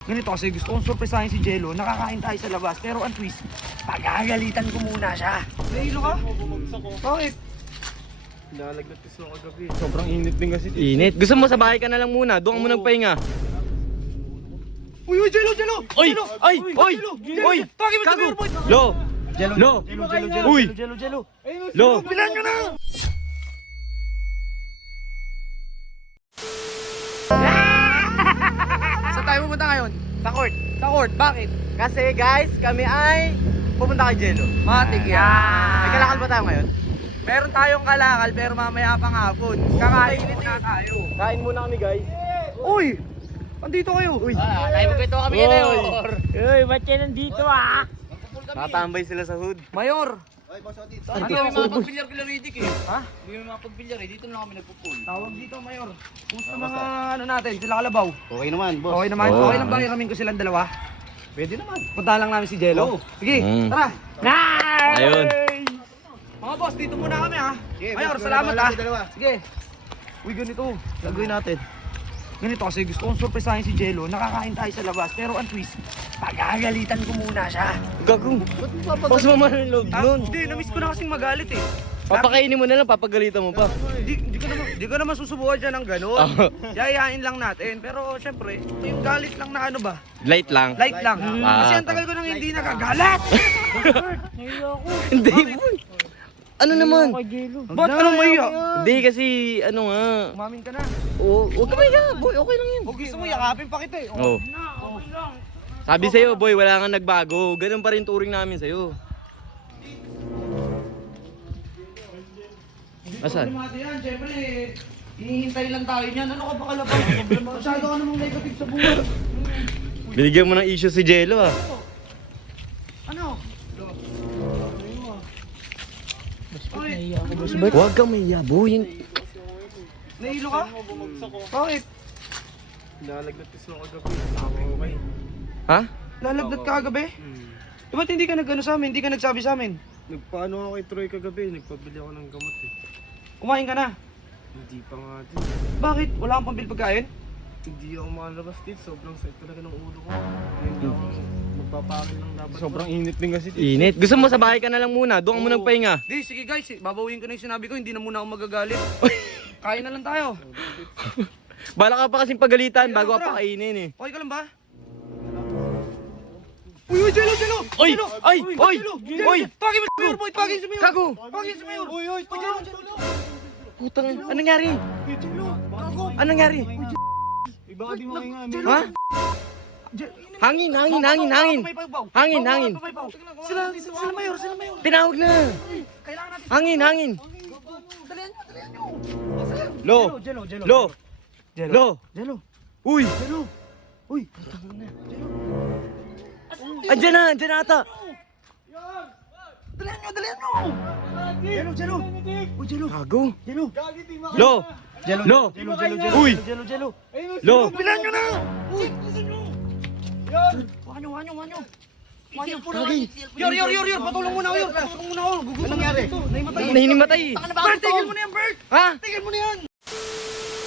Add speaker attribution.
Speaker 1: Ganito kasi gusto kong surpresahin si Jello. Nakakain tayo sa labas. Pero ang twist, pagagalitan ko muna siya. Nahilo ka? Bakit?
Speaker 2: Lalaglat kasi ako kagabi. Sobrang init din kasi.
Speaker 3: Init. Gusto mo sa bahay ka na lang muna. Doon ka muna nagpahinga.
Speaker 1: Uy, Jello!
Speaker 3: Oy!
Speaker 1: Jello!
Speaker 3: Ay! Oy! Oy!
Speaker 1: Tawagin mo si
Speaker 3: Kago!
Speaker 1: Mayor Boy!
Speaker 3: Lo!
Speaker 1: Jello!
Speaker 3: Lo! Uy!
Speaker 1: Jello!
Speaker 3: Lo!
Speaker 1: Bilan nyo na! Saan tayo pumunta ngayon? Sa court. Sa court, bakit?
Speaker 3: Kasi guys, kami ay pupunta kay Jello.
Speaker 1: Matik yan.
Speaker 3: May kalakal ba tayo ngayon?
Speaker 1: Meron tayong kalakal pero mamaya pang hapon. Kakain muna tayo.
Speaker 3: Kain muna kami guys.
Speaker 1: Uy! Andito kayo. Uy!
Speaker 4: Tayo magkwento kami
Speaker 3: Oy.
Speaker 4: ngayon.
Speaker 3: Uy, ba't yan nandito ah? Tatambay sila sa hood.
Speaker 1: Mayor!
Speaker 4: Hindi kami makapag-bilyar Riddick eh.
Speaker 1: Ha?
Speaker 4: Hindi kami makapag-bilyar eh. Dito na lang kami nagpupul.
Speaker 1: Tawag dito, Mayor. Kumusta mga ano natin? Sila kalabaw?
Speaker 2: Okay naman, boss.
Speaker 1: Okay naman?
Speaker 3: Oo.
Speaker 1: Okay lang ba hiramin ko silang dalawa?
Speaker 2: Pwede naman.
Speaker 1: Punta lang namin si Jello. Sige, tara!
Speaker 3: Ayun.
Speaker 1: Mga boss, dito muna kami ha.
Speaker 2: Sige,
Speaker 1: Mayor,
Speaker 2: boss,
Speaker 1: salamat
Speaker 2: wala
Speaker 1: ha.
Speaker 2: sa dalawa.
Speaker 1: Sige. Uy, ganito.
Speaker 2: Gagawin natin.
Speaker 1: Ganito kasi gusto kong surpresahin si Jello. Nakakain tayo sa labas. Pero ang twist, pagagalitan ko muna siya.
Speaker 3: Gagong. Boss mo man ang loob nun.
Speaker 1: Hindi, namiss ko na kasing magalit eh.
Speaker 3: Papakainin mo na lang, papagalitan mo pa.
Speaker 1: Di ko naman susubukan dyan ng gano'n. Yayain lang natin. Pero syempre, yung galit lang na ano ba?
Speaker 3: Light lang.
Speaker 1: Light lang.
Speaker 3: Ah.
Speaker 1: Kasi ang tagal ko nang hindi nakagalit.
Speaker 3: Hindi, boy. Ano naman?
Speaker 1: Ba't anong mahiya?
Speaker 3: Hindi kasi, ano nga.
Speaker 1: Umamin ka na.
Speaker 3: Oo, huwag ka mahiya, boy. Okay lang yun.
Speaker 1: Huwag gusto mo, yakapin pa kita eh.
Speaker 3: Oo. Sabi sa'yo, boy, wala kang nagbago. Ganun pa rin turing namin sa'yo. Asan?
Speaker 1: Problema yan, syempre, hinihintay lang tayo niyan. Ano ka ba kalabaw? Masyado ka namang negative sa buhay.
Speaker 3: Binigyan mo ng issue si Jello ah.
Speaker 1: Ano? Oy,
Speaker 3: Huwag kang mahiya, boy.
Speaker 1: nahilo ka? Bakit?
Speaker 2: Lalaglat kasi ako kagabi. Okay.
Speaker 3: Ha?
Speaker 1: Lalagdat ka kagabi? Eh, ba't hindi ka nag-ano sa amin? Hindi ka nagsabi sa amin?
Speaker 2: Nagpaano ako kay Troy kagabi. Nagpabili ako ng gamot eh.
Speaker 1: Kumain ka na?
Speaker 2: Hindi pa nga din.
Speaker 1: Bakit? Wala kang pambil pagkain?
Speaker 2: Hindi ako makalabas dito. Sobrang sakit talaga ng ulo ko. Hindi ako magpapakin lang dapat. Sobrang init din kasi.
Speaker 3: Init. Gusto mo sa bahay ka na lang muna. Doon ka muna nagpahinga.
Speaker 1: Di, sige guys, babawiin ko na yung sinabi ko. Hindi na muna ako magagalit. Kain na lang tayo.
Speaker 3: Bala ka pa kasing pagalitan
Speaker 1: Sige,
Speaker 3: bago
Speaker 1: tara.
Speaker 3: ka pakainin eh.
Speaker 1: Okay ka lang ba? Uy, Jello!
Speaker 3: Oy!
Speaker 1: Jello!
Speaker 3: Oy! Oy!
Speaker 1: Jello!
Speaker 3: Oy!
Speaker 1: Tawagin mo si Mayor Boy! Tawagin si Mayor!
Speaker 3: Kago!
Speaker 1: Tawagin si Mayor! Uy, Jello!
Speaker 3: Putang, anong nangyari?
Speaker 1: Gago!
Speaker 3: Anong nangyari?
Speaker 2: Baka di mo nga.
Speaker 3: Ha? Hangin!
Speaker 1: Hangin!
Speaker 3: Hangin!
Speaker 1: Sila Mayor!
Speaker 3: Tinawag na!
Speaker 1: Kailangan natin...
Speaker 3: Hangin!
Speaker 1: Dalihan nyo!
Speaker 3: Lo!
Speaker 1: Jello!
Speaker 3: Lo! Lo!
Speaker 1: Jello!
Speaker 3: Uy!
Speaker 1: Jello! Uy!
Speaker 3: Andyan na ata!
Speaker 1: Dalihan nyo! Jello! Uy, Jello!
Speaker 3: Kago!
Speaker 1: Jello!
Speaker 3: Lo! Lo! Uy!
Speaker 1: Jello!
Speaker 3: Lo!
Speaker 1: Bilan nyo na! Uy! Wanyo! Yor! Patulong muna ako, Yor! Patulong muna ako! Anong nangyari? Naimatay!
Speaker 3: Nahinimatay!
Speaker 1: Bert, tigil mo na yan, Bert!
Speaker 3: Ha?
Speaker 1: Tigil mo na yan!